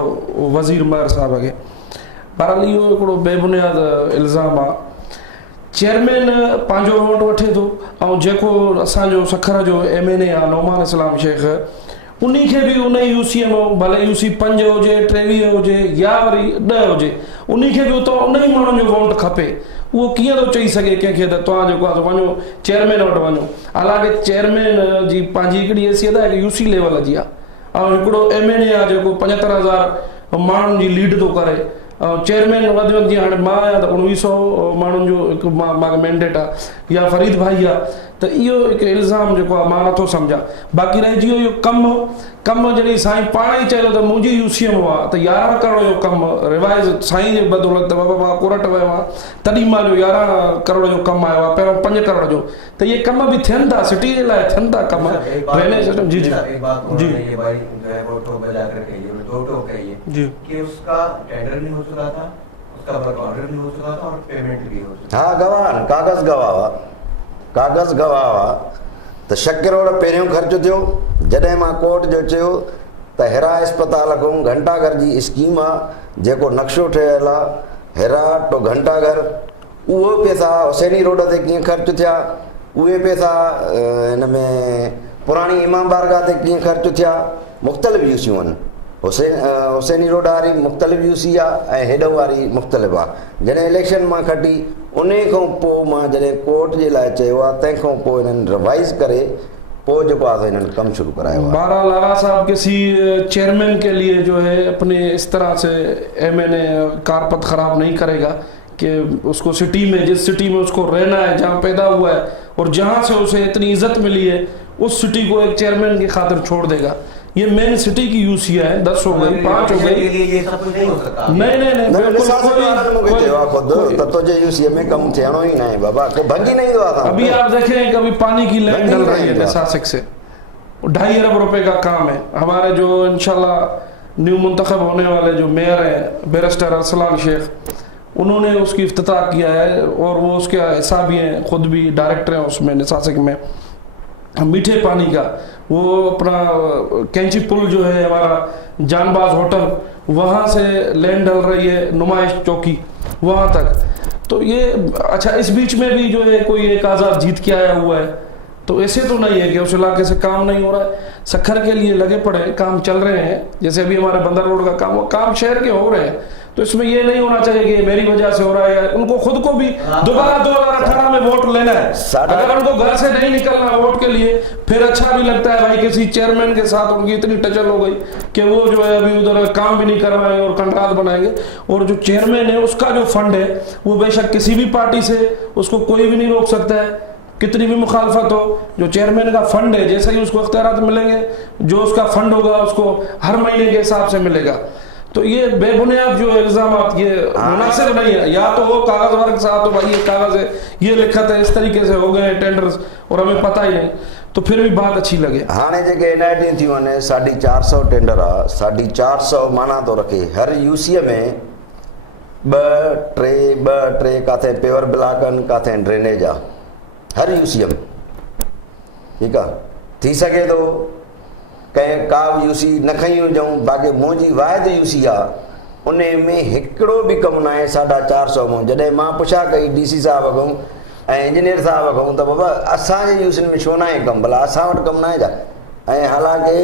वज़ीर महर साहिब खे। बहरहाल इहो हिकिड़ो बेबुनियाद इल्ज़ाम आहे। चेयरमैन पंहिंजो वोट वठे थो ऐं जेको असांजो सखर जो MNA आहे नौमान इस्लाम शेख, उन्ही खे बि उन UC में भले UC 5 हुजे 23 हुजे या वरी 10 हुजे, उन्ही खे बि उतां उन ई माण्हुनि जो वोट खपे। उहो कीअं थो चई सघे कंहिंखे त तव्हां जेको आहे वञो चेयरमैन वटि वञो। हालांकि चेयरमैन जी पंहिंजी हिकिड़ी हैसियत आहे कि UC लेवल जी आहे ऐं हिकिड़ो MNA आहे जेको 75,000 माण्हुनि जी लीड थो करे। चेयरमैन वधि वधि जीअं हाणे मां आहियां त 1900 माण्हुनि जो हिकु मां मैंडेट आहे, या फरीद भाई आहे, त इहो हिकु इल्ज़ाम जेको आहे मां नथो सम्झां। बाक़ी रहिजी वियो इहो कमु जॾहिं साईं पाण ई चयो त मुंहिंजी UC में आहे त 11 करोड़ जो कमु रिवाइज़ साईं जे बदौलत बाबा मां कोरट वियो आहियां तॾहिं मां 11 करोड़ जो कमु आयो आहे, पहिरियों 5 करोड़ जो। त इहे कम बि थियनि था, सिटी जे लाइ थियनि था कम, ड्रेनेज सिस्टम। जी जी जी कि उसका टेंडर नहीं हो चुका था, उसका वर्क ऑर्डर नहीं हो चुका था और पेमेंट भी हो चुका। हाँ गवाह कागज़ गवाह हुआ त 6 करोड़ पहिरियों ख़र्च थियो। जॾहिं मां कोर्ट जो चयो त हेरा अस्पताल खां घंटाघर जी स्कीम आहे जेको नक्शो ठहियल आहे हेरा टू घंटाघर, उहो पैसा हुसैनी रोड ते कीअं ख़र्च थिया, उहे पैसा हिन में पुराणी इमाम बारगाह ते कीअं ख़र्च थिया, मुख़्तलिफ़ UCयूं आहिनि। हुसैनी रोड वारी मुख़्तलिफ़ UC आहे ऐं हेॾो वारी मुख़्तलिफ़ आहे। जॾहिं इलेक्शन मां खटी उन खां पोइ मां जॾहिं कोर्ट जे लाइ चयो आहे तंहिंखां पोइ हिननि रिवाइज़ करे पोइ जेको आहे हिननि कमु शुरू करायो आहे। बहरहाल आगा साहब किसी चेयरमैन के लिए जो है अपने इस तरह से MNA कारपत ख़राब नहीं करेगा कि उसको सिटी में, जिस सिटी में उसको रहना है, जहाँ पैदा हुआ है और जहाँ से उसे इतनी इज्जत मिली है, उस सिटी को एक चेयरमैन की खातिर छोड़ देगा। ये मेन सिटी की UC है, 10 हो गई, 5 हो गई, ये सब कुछ नहीं हो सकता। नहीं अभी आप देखें कभी पानी की लाइन डल रही है निसासिक से, 2.5 अरब रुपए का काम है। हमारे जो इंशाल्लाह न्यू मुंतखब होने वाले जो मेयर हैं बैरिस्टर अरसलान शेख, उन्होंने उसकी इफ्तिताह किया है और वो उसके हिसाब भी हैं, खुद भी डायरेक्टर हैं उसमें निसासिक में मीठे पानी का। वो अपना कैंची पुल जो है हमारा जानबाज होटल, वहाँ से लैंड डल रही है नुमाइश चौकी वहाँ तक। तो ये अच्छा, इस बीच में भी जो है कोई एक आज़ाद जीत के आया हुआ है, तो ऐसे तो नहीं है कि उस इलाके से काम नहीं हो रहा है। सखर के लिए लगे पड़े, काम चल रहे हैं। जैसे अभी हमारे बंदर रोड का काम, वो काम शहर के हो रहे हैं, तो इसमें ये नहीं होना चाहिए कि मेरी वजह से हो रहा है। उनको खुद को भी दोबारा 2018 में वोट लेना है। अगर उनको घर से नहीं निकलना वोट के लिए, फिर अच्छा भी लगता है भाई किसी चेयरमैन के साथ उनकी इतनी टचल हो गई कि वो जो है अभी उधर काम भी नहीं करवाएंगे और कंट्राट बनाएंगे। और जो चेयरमैन है उसका जो फंड है वो बेशक किसी भी पार्टी से उसको कोई भी नहीं रोक सकता है, कितनी भी मुखालफत हो। जो चेयरमैन का फंड है, जैसे ही उसको इख्तियारात मिलेंगे, जो उसका फंड होगा उसको हर महीने के हिसाब से मिलेगा। तो ये बेबुनियाद जो इल्जाम ये मुनासिब नहीं है। या तो वो कागज वर्क साहब तो भाई ये कागज है, ये लिखत है, इस तरीके से हो गए टेंडर्स और हमें पता ही नहीं, तो फिर भी बात अच्छी लगे। हाँ जेके NIT थियूं आहिनि 450 टेंडर आहे, 450 माना तो रखे हर UC में 2-3 काथे पेवर ब्लॉक आहिनि, काथे ड्रेनेज आहे, हर UC में। ठीकु आहे, थी सघे थो कंहिं का UC न खई हुजऊं, बाक़ी मुंहिंजी वाहिद UC आहे उन में हिकिड़ो बि कमु न आहे 450 में। जॾहिं मां पुछा कई DC साहब खां ऐं इंजीनियर साहब खां त बाबा असांजे UC में छो न आहे कमु, भला असां वटि कमु न आहे छा? ऐं हालांकि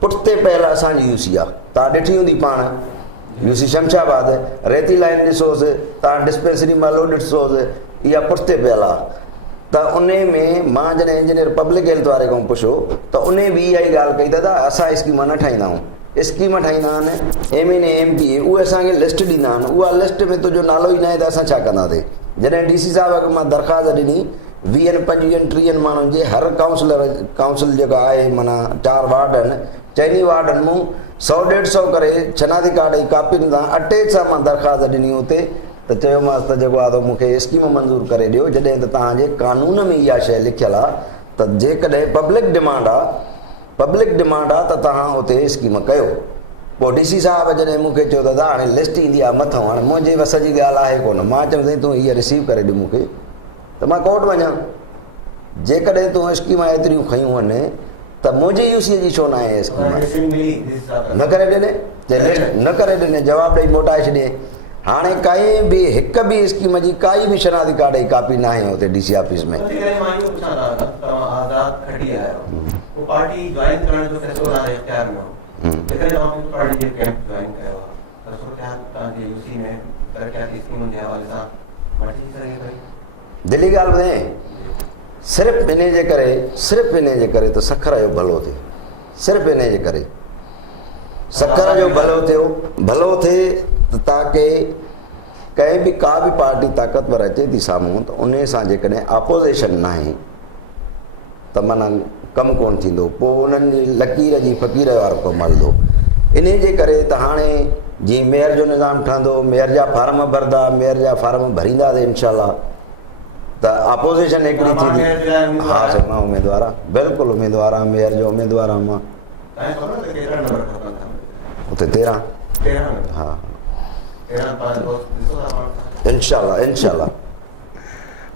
पुठिते पयल असांजी UC आहे, तव्हां ॾिठी हूंदी पाण UC शमशाबाद, रेती लाइन ॾिसोसि तव्हां, डिस्पेंसरी मां लोड ॾिसोसि, इहा पुठिते पयल आहे। त उन में मां जॾहिं इंजीनियर पब्लिक हेल्थ वारे खां पुछो त उन बि इहा ई ॻाल्हि कई, दादा असां स्कीम न ठाहींदा आहियूं, स्कीम ठाहींदा आहिनि MNA MPA, उहे असांखे लिस्ट ॾींदा आहिनि, उहा लिस्ट में तुंहिंजो नालो ई न आहे त असां छा कंदासीं। जॾहिं DC साहब खे मां दरख़्वास्त ॾिनी 20-25-30 माण्हुनि जे हर काउंसिल जेका आहे माना 4 वार्ड आहिनि, चइनी वार्डनि मूं 100-150 करे शनाख्ती कार्ड जी कापियुनि सां अटैच सां मां दरख़्वास्त ॾिनी हुते। त चयोमांसि त जेको आहे त मूंखे स्कीम मंज़ूर करे ॾियो, जॾहिं त तव्हांजे कानून में इहा शइ लिखियलु आहे त जेकॾहिं पब्लिक डिमांड आहे त तव्हां उते स्कीम कयो। पोइ DC साहब जॾहिं मूंखे चयो दादा हाणे लिस्ट ईंदी आहे मथां, हाणे मुंहिंजे वस जी ॻाल्हि आहे कोन, मां चयुमि साईं तूं हीअ रिसीव करे ॾियो मूंखे त मां कोर्ट वञा। जेकॾहिं तूं स्कीम एतिरियूं खयूं आहिनि त मुंहिंजी UC जी छो न आहे स्कीम? न करे ॾिने, जवाबु ॾेई मोटाए छॾियईं। हाणे काई भी हिक भी स्कीम जी काई भी शनाख्ती कार्ड जी कापी ना आहे हुते डीसी ऑफिस में। आजाद खड़ी है वो पार्टी ज्वाइन करने जो फैसलो ना इख्तियार में हो लेकिन जब आप पार्टी जे कैंप ज्वाइन कयो तो क्या तांजे यूसी में तरक्याती स्कीम जे हवाले सां मटी सके भाई दिल्ली ॻाल्हि ॿुधाए सिर्फ़ु इन जे करे त सखर जो भलो थिए, सिर्फ़ु इन जे करे सखर जो भलो थिए ताकि कंहिं बि का भी पार्टी ताक़तवर अचे थी साम्हूं त उन सां जेकॾहिं अपोज़िशन न आहे त माना कमु कोन थींदो, पोइ उन्हनि जी लकीर जी फ़क़ीर वारो कमु हलंदो। इन जे करे त हाणे जीअं मेयर जो निज़ाम ठहंदो, मेयर जा फार्म भरंदा, मेयर जा फार्म भरींदासीं इंशाल्लाह त अपोज़िशन हिकिड़ी थींदी। हा साईं मां उमेदवार आहियां, बिल्कुलु उमेदवार आहियां, मेयर जो उमेदवार आहियां मां। उते 13 हा इंशाल्लाह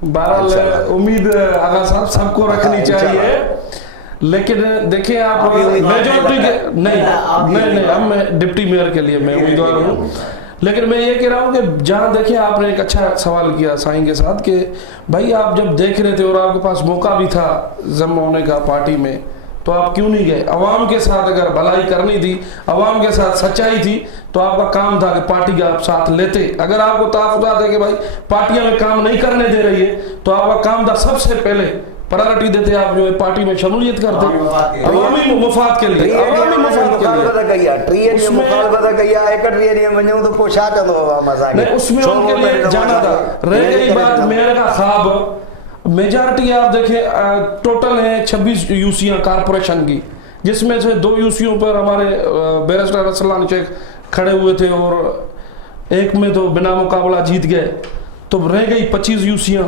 बहरहाल उम्मीद आगा साहब सबको रखनी चाहिए, लेकिन देखिए आप मेजॉरिटी के नहीं हम डिप्टी मेयर के लिए मैं उम्मीदवार हूँ, लेकिन मैं ये कह रहा हूँ कि जहाँ देखिए आपने एक अच्छा सवाल किया साईं के साथ कि भाई आप जब देख रहे थे और आपके पास मौका भी था जम होने का पार्टी में, तो आप क्यों नहीं गए? अवाम के साथ अगर भलाई करनी थी, अवाम के साथ सच्चाई थी, तो आपका काम था कि पार्टी का आप साथ लेते। अगर आपको ताफुदात है कि भाई पार्टियां में काम नहीं करने दे रही है, तो आपका काम था सबसे पहले प्रायोरिटी देते आप जो है पार्टी में शमूलियत करते अवामी मुफाद के लिए। उसमें उनके लिए जाना था। रह गई बात मेयर का ख्वाब, मेजॉरिटी आप देखें टोटल है 26 यूसियां कारपोरेशन की, जिसमें से 2 यूसियों पर हमारे बैरिस्टर रसलान शेख खड़े हुए थे और एक में तो बिना मुकाबला जीत गए, तो रह गई 25 यूसियां।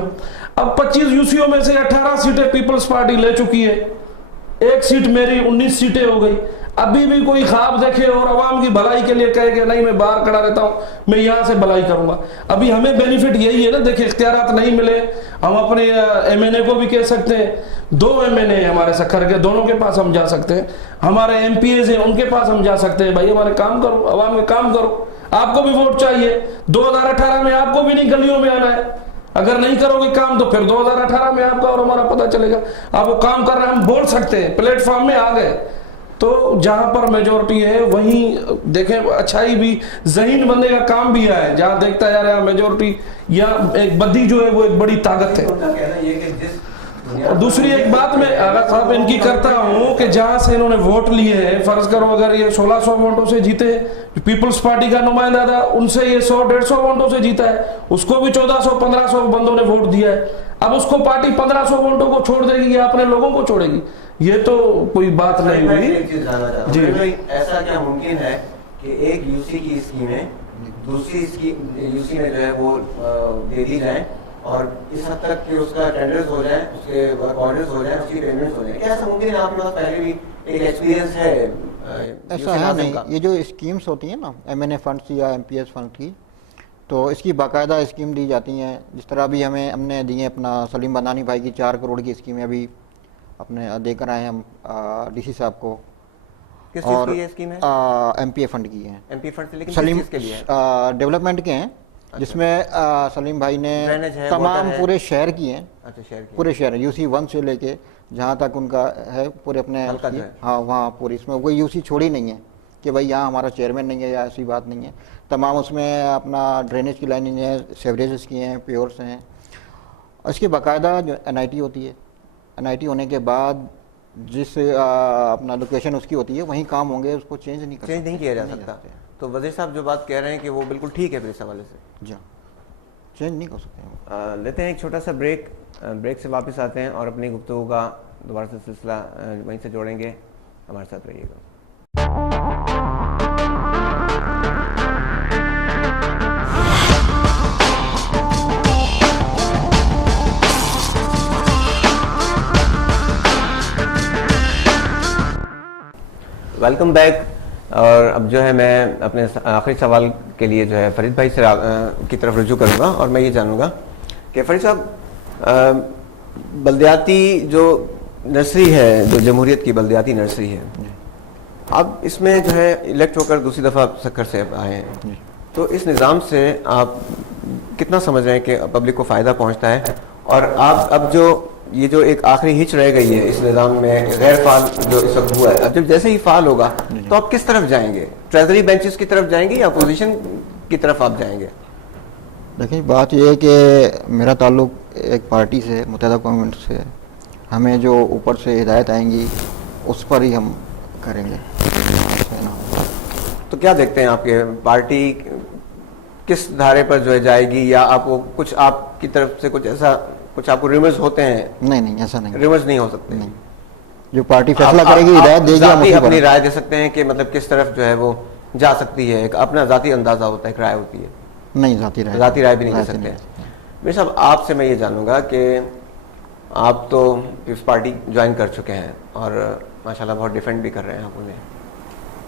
अब 25 यूसियों में से 18 सीटें पीपल्स पार्टी ले चुकी है, 1 सीट मेरी, 19 सीटें हो गई। अभी भी कोई ख्वाब देखे और अवाम की भलाई के लिए कहे कि नहीं मैं बाहर खड़ा रहता हूँ, मैं यहाँ से भलाई करूँगा, अभी हमें बेनिफिट यही है ना। देखिए इख्तियारात नहीं मिले, हम अपने एमएनए को भी कह सकते हैं, 2 एमएनए हमारे सखर के, दोनों के पास हम जा सकते हैं, हमारे एमपीएस हैं उनके पास हम जा सकते हैं, भाई हमारे काम करो, अवाम में काम करो, आपको भी वोट चाहिए। 2018 में आपको भी नहीं गलियों में आना है, अगर नहीं करोगे काम तो फिर 2018 में आपका और हमारा पता चलेगा। आप वो काम कर रहे हैं, हम बोल सकते हैं, प्लेटफॉर्म में आ गए। तो जहां पर मेजॉरिटी है वहीं देखें अच्छाई भी, ज़हीन बंदे का काम भी है, जहां देखता है यार यहाँ मेजॉरिटी या एक बद्दी जो है वो एक बड़ी ताकत है। और दूसरी एक बात मैं आगा साहब इनकी करता हूँ कि जहां से इन्होंने वोट लिए हैं, फर्ज करो अगर ये 1600 वोटों से जीते, पीपल्स पार्टी का नुमाइंदा था, उनसे ये 100-150 वोटों से जीता है, उसको भी 1400-1500 बंदों ने वोट दिया है। अब उसको पार्टी 1500 वोटों को छोड़ देगी या अपने लोगों को छोड़ेगी? ये तो कोई बात नहीं हुई जी। ऐसा क्या मुमकिन है कि एक यूसी की स्कीमें दूसरी यूसी में जो है वो दे दी जाए और इस हद तक कि उसका टेंडर्स हो जाए, उसके वर्क ऑर्डर्स हो जाए, उसकी पेमेंट्स हो जाए? क्या ऐसा मुमकिन है? आपके पास पहले भी एक एक्सपीरियंस है? ऐसा है नहीं, ये जो स्कीम्स होती हैं ना एमएनए फंड्स या एमपीएस फंड की, तो इसकी बाकायदा स्कीम दी जाती हैं। जिस तरह अभी हमने दी है अपना सलीम बंदानी भाई की 4 करोड़ की स्कीम अभी अपने देकर आए हम डीसी साहब को। किस चीज़ की ये स्कीम है? एमपीए फंड की है। एमपी फंड से, लेकिन सलीम किस के लिए है? डेवलपमेंट के हैं, जिसमें सलीम भाई ने तमाम पूरे शहर की हैं। अच्छा, शहर की, पूरे शहर यूसी 1 से लेके जहाँ तक उनका है पूरे अपने, हाँ वहाँ पूरी, इसमें कोई यूसी छोड़ी नहीं है कि भाई यहाँ हमारा चेयरमैन नहीं है या ऐसी बात नहीं है। तमाम उसमें अपना ड्रेनेज की लाइनिंग है, सेवरेजेस की हैं, प्योर्स हैं। इसकी बाकायदा जो एनआईटी होती है, एनआईटी होने के बाद जिस अपना लोकेशन उसकी होती है वहीं काम होंगे, उसको चेंज नहीं किया जा सकता। तो वज़ीर साहब जो बात कह रहे हैं कि वो बिल्कुल ठीक है फिर इस हवाले से? जी, चेंज नहीं कर सकते। लेते हैं एक छोटा सा ब्रेक, ब्रेक से वापस आते हैं और अपनी गुफ्तगू का दोबारा से सिलसिला वहीं से जोड़ेंगे। हमारे साथ रहिएगा। Welcome back. और अब जो है मैं अपने आखिरी सवाल के लिए जो है फरीद भाई से की तरफ रुजू करूँगा और मैं ये जानूँगा कि फरीद साहब, बल्दियाती जो नर्सरी है, जो जमहूरियत की बल्दियाती नर्सरी है, अब इसमें जो है इलेक्ट होकर दूसरी दफ़ा सखर से आए हैं, तो इस निज़ाम से आप कितना समझ रहे हैं कि पब्लिक को फ़ायदा पहुंचता है, और आप अब जो ये जो एक आखिरी हिच रह गई है इस निज़ाम में, गैर फाल जो इस वक्त हुआ है, अब जब जैसे ही फाल होगा तो आप किस तरफ जाएंगे? ट्रेजरी बेंचेस की तरफ जाएंगे या अपोजिशन की तरफ आप जाएंगे? देखिए, बात यह है कि मेरा ताल्लुक एक पार्टी से, मुत्तहिदा गवर्नमेंट से, हमें जो ऊपर से हिदायत आएंगी उस पर ही हम करेंगे। तो क्या देखते हैं आपके पार्टी किस धारे पर जो है जाएगी, या आपको कुछ आपकी तरफ से कुछ ऐसा कुछ आपको रिमर्स होते हैं? नहीं, ऐसा नहीं, रिमर्स नहीं हो सकते। नहीं, जो पार्टी फैसला करेगी, हिदायत देगी, हम उसी पर अपनी राय दे सकते हैं कि मतलब किस तरफ जो है वो जा सकती है, एक अपना जाती अंदाजा होता है, एक राय होती है। नहीं, जाती राय भी नहीं दे सकते। मेरे साहब, आपसे मैं ये जानूंगा कि आप तो पीपल्स पार्टी ज्वाइन कर चुके हैं और माशाल्लाह बहुत डिफेंड भी कर रहे हैं आप उन्हें,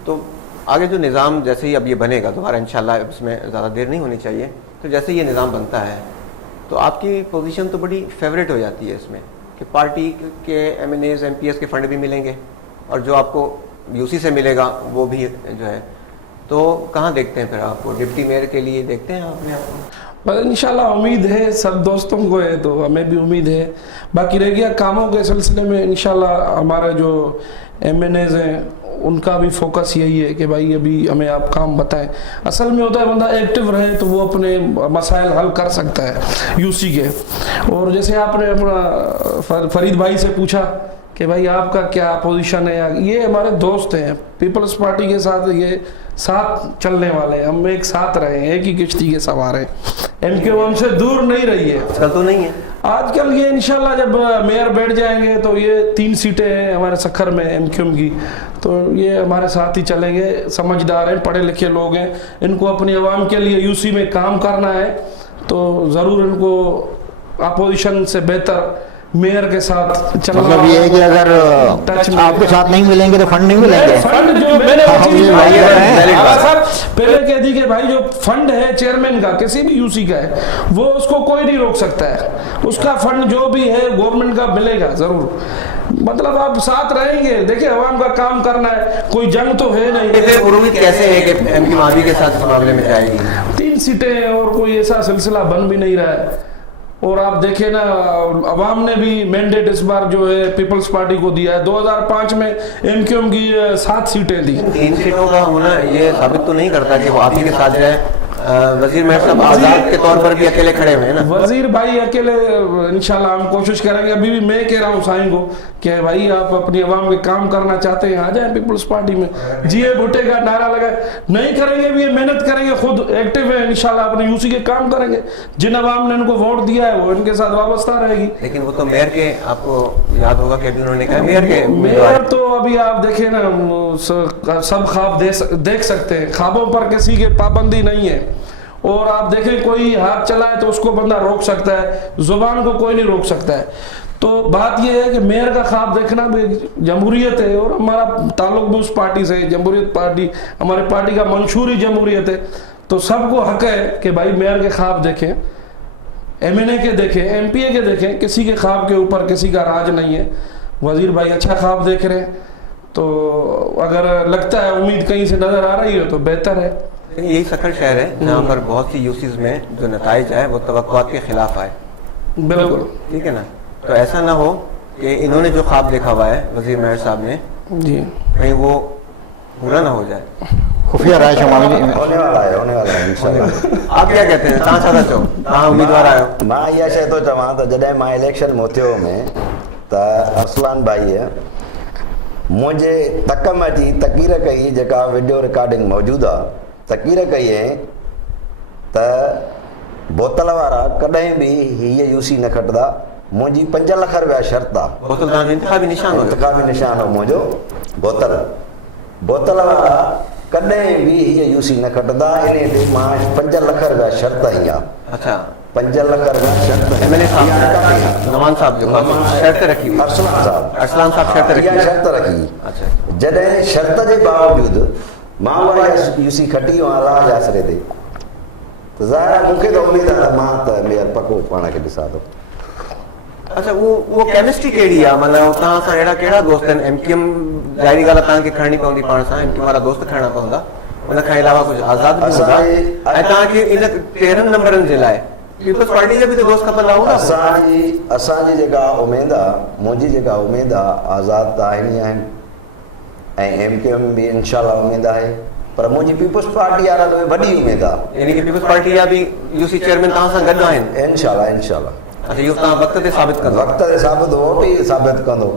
तो आगे जो निज़ाम जैसे ही अब ये बनेगा दोबारा इंशाल्लाह, इसमें ज़्यादा देर नहीं होनी चाहिए, तो जैसे ये निज़ाम बनता है तो आपकी पोजीशन तो बड़ी फेवरेट हो जाती है इसमें कि पार्टी के MNAs MPs के फंड भी मिलेंगे और जो आपको UC से मिलेगा वो भी जो है, तो कहाँ देखते हैं फिर आपको? डिप्टी मेयर के लिए देखते हैं अपने आप को? बस इंशाल्लाह उम्मीद है, सब दोस्तों को है तो हमें भी उम्मीद है। बाकी रह गया कामों के सिलसिले में, इंशाल्लाह हमारे जो MNAs हैं उनका भी फोकस यही है कि भाई अभी हमें आप काम बताएं। असल में होता है बंदा एक्टिव रहे तो वो अपने मसाइल हल कर सकता है UC के। और जैसे आपने अपना फरीद भाई से पूछा कि भाई आपका क्या पोजीशन है, ये हमारे दोस्त हैं, पीपल्स पार्टी के साथ ये साथ चलने वाले हैं, हम एक साथ रहे हैं, एक ही किश्ती के सवार हैं। MQM हमसे दूर नहीं रही है आजकल, तो नहीं है आजकल। ये इंशाल्लाह जब मेयर बैठ जाएंगे तो ये 3 सीटें हैं हमारे सखर में MQM की, तो ये हमारे साथ ही चलेंगे। समझदार हैं, पढ़े लिखे लोग हैं, इनको अपनी आवाम के लिए UC में काम करना है, तो ज़रूर इनको अपोजिशन से बेहतर मेयर के साथ चलना। मतलब ये है कि अगर आपके साथ नहीं मिलेंगे तो फंड नहीं मिलेंगे। फंड जो मैंने पहले कह दी कि भाई जो फंड है चेयरमैन का, किसी भी UC का है, वो उसको कोई नहीं रोक सकता है, उसका फंड जो भी है गवर्नमेंट का मिलेगा जरूर। मतलब आप साथ रहेंगे, देखिए आवाम का काम करना है, कोई जंग तो है नहीं। उम्मीद कैसे है कि MP मावी के साथ इस मामले में जाएगी? 3 सीटें हैं और कोई ऐसा सिलसिला बन भी नहीं रहा है। और आप देखें ना, अवाम ने भी मैंडेट इस बार जो है पीपल्स पार्टी को दिया है। 2005 में MQM की 7 सीटें दी। 3 सीटों का होना ये साबित तो नहीं करता कि वो आप ही के साथ जाए। वजीर मेहर साहब आजाद के तौर पर भी अकेले खड़े हुए हैं ना? वजीर भाई अकेले इंशाल्लाह हम कोशिश करेंगे। अभी भी मैं कह रहा हूँ साईं को कि भाई आप अपनी आवाम के काम करना चाहते हैं, आ जाए पीपल्स पार्टी में। GA भुट्टे का नारा लगाए, नहीं करेंगे भी, मेहनत करेंगे, खुद एक्टिव है, इंशाल्लाह अपने UC के काम करेंगे। जिन आवाम ने इनको वोट दिया है वो इनके साथ वाबस्ता रहेगी। लेकिन वो तो मेयर के, आपको याद होगा कि अभी उन्होंने कहा मेयर तो अभी आप देखें ना, सब ख्वाब देख सकते हैं, ख्वाबों पर किसी के पाबंदी नहीं है। और आप देखें कोई हाथ चलाए तो उसको बंदा रोक सकता है, जुबान को कोई नहीं रोक सकता है। तो बात यह है कि मेयर का ख्वाब देखना भी जमहूरियत है, और हमारा ताल्लुक भी उस पार्टी से, जमहूरियत पार्टी हमारे पार्टी का मंशूर ही जमहूरियत है। तो सबको हक है कि भाई मेयर के ख्वाब देखें, MNA के देखें, MPA के देखें, किसी के ख्वाब के ऊपर किसी का राज नहीं है। वजीर भाई अच्छा ख्वाब देख रहे हैं, तो अगर लगता है उम्मीद कहीं से नजर आ रही है तो बेहतर है। यही सखर शहर है जहाँ पर बहुत सी UCs में जो नताइज आए वो तवक्कुआत के खिलाफ आए। बिल्कुल ठीक है ना? तो ऐसा ना हो कि इन्होंने जो ख्वाब देखा हुआ है वजीर मेहर साहब ने जी, कहीं वो पूरा ना हो जाए। खुफिया राय शमावी होने वाला है इंशाल्लाह। आप क्या कहते हैं? तव्हां छा था चओ? तव्हां उम्मीदवार आहियो? मां इहा शइ थो चवां त जॾहिं मां इलेक्शन में उथियो में त अरसलान भाईअ मुंहिंजे तक में अची तकीर कई, जेका वीडियो रिकॉर्डिंग मौजूदु आहे, तकीर कई है त बोतल वारा कॾहिं बि हीअ UC न खटंदा। मुंहिंजी 5 लख रुपया शर्त आहे। बोतल तव्हांजो इंतखाबी निशान हो? इंतखाबी निशान हो मुंहिंजो। बोतल वारा कॾहिं बि हीअ UC न खटंदा। इन ते मां 5 लख रुपया शर्त आई आहे। अच्छा, 5 लख रुपया शर्त MLA साहब नवान साहब जो शर्त रखी, अरसलान साहब शर्त रखी। अच्छा, जॾहिं शर्त जे बावजूदि मां उहा UC खटी अलाह जे आसरे ते, त ज़ाहिर मूंखे त उमेद आहे मां त मेयर पको पाण खे ॾिसां थो। अच्छा, वो केमिस्ट्री कहिड़ी आहे? मतलब तव्हां सां अहिड़ा कहिड़ा दोस्त आहिनि? MQM ज़ाहिरी ॻाल्हि आहे तव्हांखे खणणी पवंदी पाण सां, MQM वारा दोस्त खणणा पवंदा। उनखां अलावा कुछ आज़ाद भी हूंदा ऐं तव्हांखे इन 13 नंबरनि जे लाइ पीपल्स पार्टी जा बि त दोस्त खपंदा हूंदा। असांजी जेका उमेद आहे, मुंहिंजी जेका उमेद आहे, आज़ाद त आहिनि ई आहिनि ऐं MKM में बि इंशाल्लाह उमेद आहे, पर मुंहिंजी पीपल्स पार्टी वारा त वॾी उमेद आहे। यानी कि पीपल्स पार्टी जा बि UC चेयरमैन तव्हां सां गॾु आहिनि? इंशाल्लाह इंशाल्लाह। अच्छा, इहो तव्हां वक़्त ते साबित कंदो? वक़्त ते साबित, वोट ई साबित कंदो।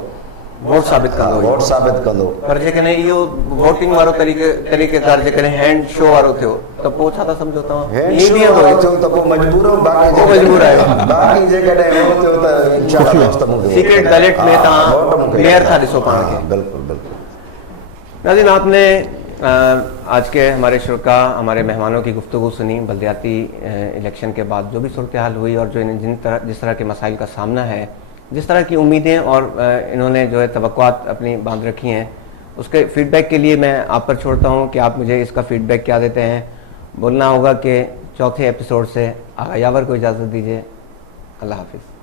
वोट साबित कंदो? वोट साबित कंदो। पर जेकॾहिं इहो वोटिंग वारो तरीक़ेकार जेकॾहिं हैंड शो वारो थियो त पोइ छा था सम्झो तव्हां? हैंड शो वारो थियो त पोइ मजबूर हो, बाक़ी मजबूर आहियो। बाक़ी जेकॾहिं उहो थियो त इंशाल्लाह दोस्त मूंखे सीक्रेट बैलेट में तव्हां क्लियर था ॾिसो पाण खे। बिल्कुल बिल्कुल। नाज़रीन, आपने आज के हमारे शुरा, हमारे मेहमानों की गुफ्तगू सुनी। बल्दियाती इलेक्शन के बाद जो भी सूरत हाल हुई और जो जिस तरह के मसाइल का सामना है, जिस तरह की उम्मीदें और इन्होंने जो है तवक्कुआत अपनी बांध रखी हैं, उसके फीडबैक के लिए मैं आप पर छोड़ता हूं कि आप मुझे इसका फीडबैक क्या देते हैं। बोलना होगा कि चौथे एपिसोड से आगा यावर को इजाज़त दीजिए। अल्लाह हाफिज़।